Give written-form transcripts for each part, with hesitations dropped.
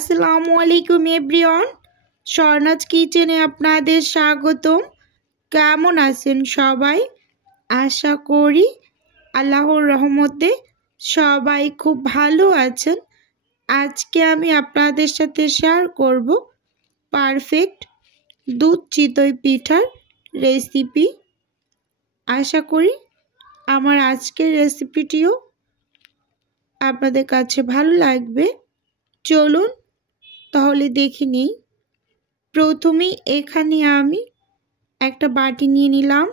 আসসালামু আলাইকুম এভরিওয়ান, স্বর্ণাজ কিচেনে আপনাদের স্বাগতম। কেমন আছেন সবাই? আশা করি আল্লাহর রহমতে সবাই খুব ভালো আছেন। আজকে আমি আপনাদের সাথে শেয়ার করব পারফেক্ট দুধ চিতই পিঠার রেসিপি। আশা করি আমার আজকের রেসিপিটিও আপনাদের কাছে ভালো লাগবে। চলুন তাহলে দেখে নিই। প্রথমেই এখানে আমি একটা বাটি নিয়ে নিলাম,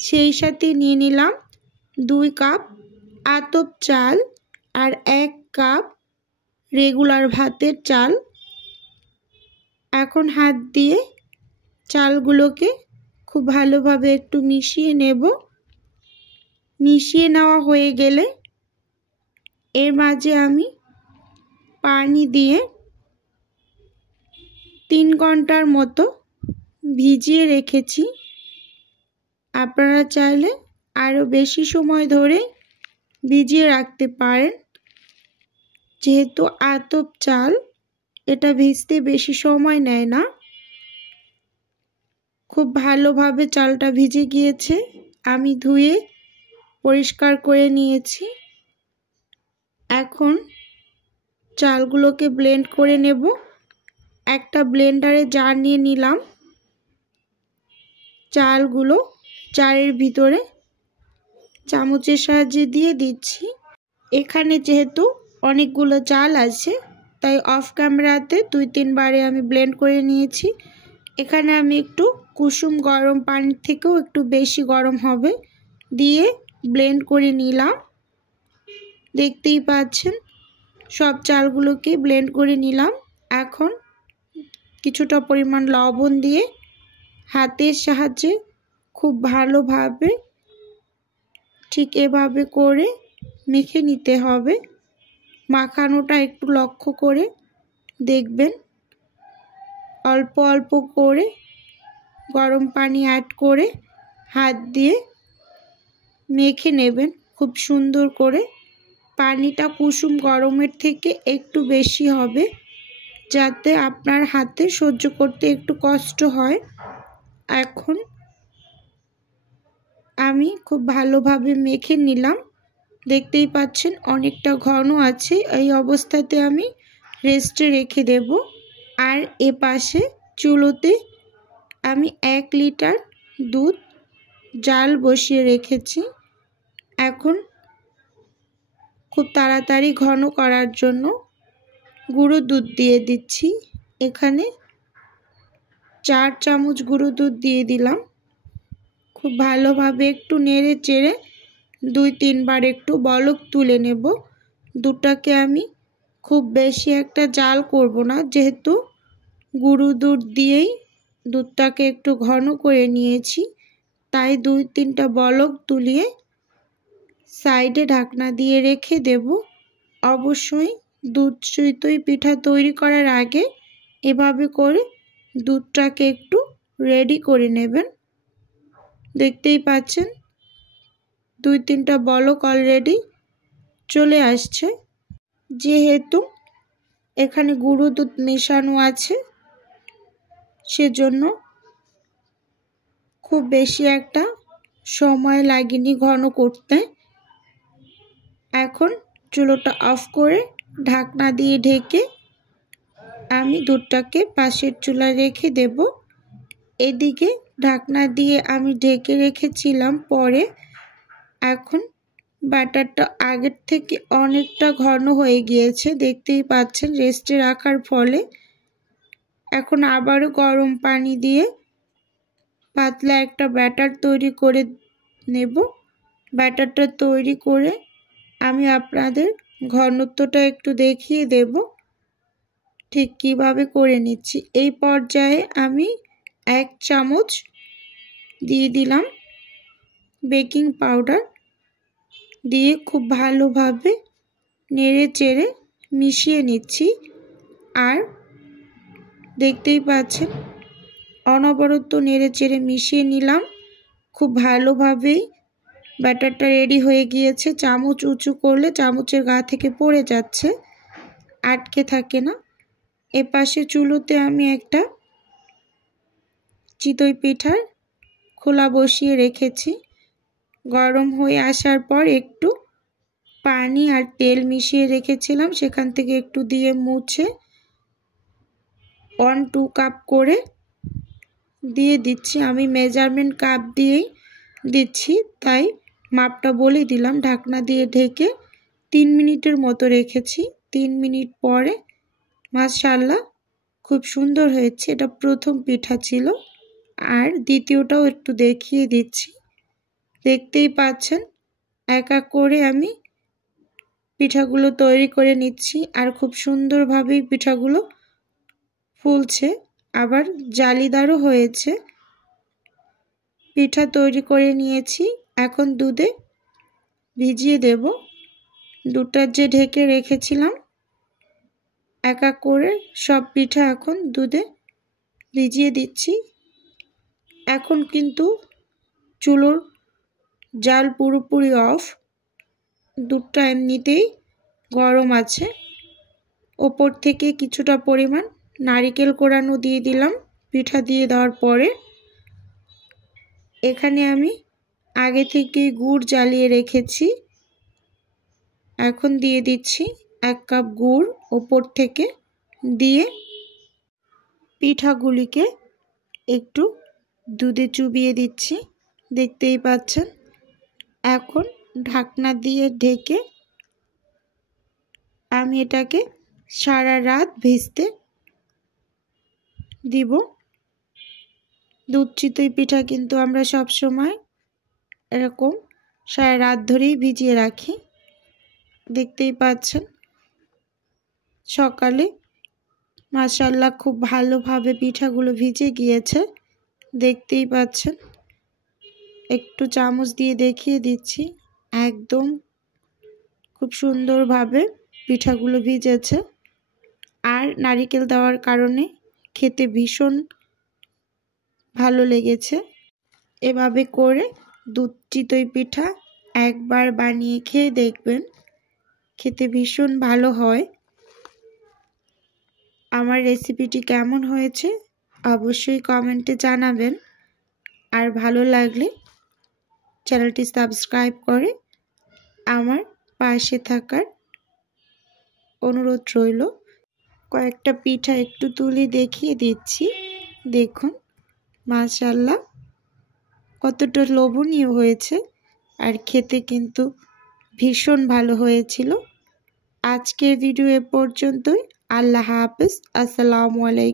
সেই সাথে নিয়ে নিলাম 2 কাপ আতপ চাল আর 1 কাপ রেগুলার ভাতের চাল। এখন হাত দিয়ে চালগুলোকে খুব ভালোভাবে একটু মিশিয়ে নেব। মিশিয়ে নেওয়া হয়ে গেলে এর মাঝে আমি পানি দিয়ে 3 ঘন্টার মতো ভিজিয়ে রেখেছি। আপনারা চাইলে আরও বেশি সময় ধরে ভিজিয়ে রাখতে পারেন, যেহেতু আতপ চাল এটা ভিজতে বেশি সময় নেয় না। খুব ভালোভাবে চালটা ভিজে গিয়েছে, আমি ধুয়ে পরিষ্কার করে নিয়েছি। এখন চালগুলোকে ব্লেন্ড করে নেব। একটা ব্লেন্ডারে জার নিয়ে নিলাম। চালগুলো জারের ভিতরে চামচের সাহায্যে দিয়ে দিচ্ছি। এখানে যেহেতু অনেকগুলো চাল আছে, তাই অফ ক্যামেরাতে 2-3 বারে আমি ব্লেন্ড করে নিয়েছি। এখানে আমি একটু কুসুম গরম পানির থেকেও একটু বেশি গরম হবে দিয়ে ব্লেন্ড করে নিলাম। দেখতেই পাচ্ছেন সব চালগুলোকে ব্লেন্ড করে নিলাম। এখন কিছুটা পরিমাণ লবণ দিয়ে হাতের সাহায্যে খুব ভালোভাবে ঠিক এভাবে করে মেখে নিতে হবে। মাখানোটা একটু লক্ষ্য করে দেখবেন। অল্প অল্প করে গরম পানি অ্যাড করে হাত দিয়ে মেখে নেবেন খুব সুন্দর করে। পানিটা কুসুম গরমের থেকে একটু বেশি হবে, যাতে আপনার হাতে সহ্য করতে একটু কষ্ট হয়। এখন আমি খুব ভালোভাবে মেখে নিলাম। দেখতেই পাচ্ছেন অনেকটা ঘন আছে। এই অবস্থাতে আমি রেস্টে রেখে দেব। আর এপাশে চুলোতে আমি 1 লিটার দুধ জাল বসিয়ে রেখেছি। এখন খুব তাড়াতাড়ি ঘন করার জন্য গুঁড়ো দুধ দিয়ে দিচ্ছি। এখানে 4 চামচ গুঁড়ো দুধ দিয়ে দিলাম। খুব ভালোভাবে একটু নেড়ে চেড়ে 2-3 বার একটু বলক তুলে নেব। দুধটাকে আমি খুব বেশি একটা জাল করব না, যেহেতু গুঁড়ো দুধ দিয়েই দুধটাকে একটু ঘন করে নিয়েছি। তাই 2-3টা বলক তুলিয়ে সাইডে ঢাকনা দিয়ে রেখে দেব। অবশ্যই দুধ চিতই পিঠা তৈরি করার আগে এভাবে করে দুধটাকে একটু রেডি করে নেবেন। দেখতেই পাচ্ছেন 2-3টা বলক অলরেডি চলে আসছে। যেহেতু এখানে গুঁড়ো দুধ মেশানো আছে, সেজন্য খুব বেশি একটা সময় লাগেনি ঘন করতে। এখন চুলোটা অফ করে ঢাকনা দিয়ে ঢেকে আমি দুধটাকে পাশের চুলায় রেখে দেব। এদিকে ঢাকনা দিয়ে আমি ঢেকে রেখেছিলাম পরে। এখন ব্যাটারটা আগের থেকে অনেকটা ঘন হয়ে গিয়েছে, দেখতেই পাচ্ছেন রেস্টে রাখার ফলে। এখন আবারও গরম পানি দিয়ে পাতলা একটা ব্যাটার তৈরি করে নেব। ব্যাটারটা তৈরি করে আমি আপনাদের ঘনত্বটা একটু দেখিয়ে দেব ঠিক কিভাবে করে নিচ্ছি। এই পর্যায়ে আমি 1 চামচ দিয়ে দিলাম বেকিং পাউডার, দিয়ে খুব ভালোভাবে নেড়ে চেড়ে মিশিয়ে নিচ্ছি। আর দেখতেই পাচ্ছেন অনবরত নেড়ে চেড়ে মিশিয়ে নিলাম। খুব ভালোভাবেই ব্যাটারটা রেডি হয়ে গিয়েছে। চামচ উঁচু করলে চামচের গা থেকে পড়ে যাচ্ছে, আটকে থাকে না। এপাশে চুলোতে আমি একটা চিতই পিঠার খোলা বসিয়ে রেখেছি। গরম হয়ে আসার পর একটু পানি আর তেল মিশিয়ে রেখেছিলাম, সেখান থেকে একটু দিয়ে মুছে 1-2 কাপ করে দিয়ে দিচ্ছি। আমি মেজারমেন্ট কাপ দিয়েই দিচ্ছি, তাই মাপটা বলে দিলাম। ঢাকনা দিয়ে ঢেকে 3 মিনিটের মতো রেখেছি। 3 মিনিট পরে মাশাআল্লাহ খুব সুন্দর হয়েছে। এটা প্রথম পিঠা ছিল, আর দ্বিতীয়টাও একটু দেখিয়ে দিচ্ছি। দেখতেই পাচ্ছেন এক এক করে আমি পিঠাগুলো তৈরি করে নিচ্ছি, আর খুব সুন্দরভাবেই পিঠাগুলো ফুলছে, আবার জালিদারও হয়েছে। পিঠা তৈরি করে নিয়েছি, এখন দুধে ভিজিয়ে দেব। দুধটা যে ঢেকে রেখেছিলাম, এক এক করে সব পিঠা এখন দুধে ভিজিয়ে দিচ্ছি। এখন কিন্তু চুলোর জাল পুরোপুরি অফ, দুধটা এমনিতেই গরম আছে। ওপর থেকে কিছুটা পরিমাণ নারিকেল কোড়ানো দিয়ে দিলাম পিঠা দিয়ে দেওয়ার পরে। এখানে আমি আগে থেকে গুড় জ্বালিয়ে রেখেছি, এখন দিয়ে দিচ্ছি 1 কাপ গুড় ওপর থেকে দিয়ে পিঠাগুলিকে একটু দুধে চুবিয়ে দিচ্ছি, দেখতেই পাচ্ছেন। এখন ঢাকনা দিয়ে ঢেকে আমি এটাকে সারা রাত ভিজতে দিব। দুধ চিতই পিঠা কিন্তু আমরা সব সময় এরকম সারা রাত ধরেই ভিজিয়ে রাখি। দেখতেই পাচ্ছেন সকালে মাশাআল্লাহ খুব ভালোভাবে পিঠাগুলো ভিজে গিয়েছে, দেখতেই পাচ্ছেন। একটু চামচ দিয়ে দেখিয়ে দিচ্ছি, একদম খুব সুন্দরভাবে পিঠাগুলো ভিজেছে। আর নারিকেল দেওয়ার কারণে খেতে ভীষণ ভালো লেগেছে। এভাবে করে দুধ চিতই পিঠা একবার বানিয়ে খেয়ে দেখবেন, খেতে ভীষণ ভালো হয়। আমার রেসিপিটি কেমন হয়েছে অবশ্যই কমেন্টে জানাবেন, আর ভালো লাগলে চ্যানেলটি সাবস্ক্রাইব করে আমার পাশে থাকার অনুরোধ রইল। কয়েকটা পিঠা একটু তুলে দেখিয়ে দিচ্ছি, দেখুন মাশাআল্লাহ কতটা লোভনীয় হয়েছে, আর খেতে কিন্তু ভীষণ ভালো হয়েছিল। আজকের ভিডিও এ পর্যন্তই। আল্লাহ হাফেজ। আসসালামু আলাইকুম।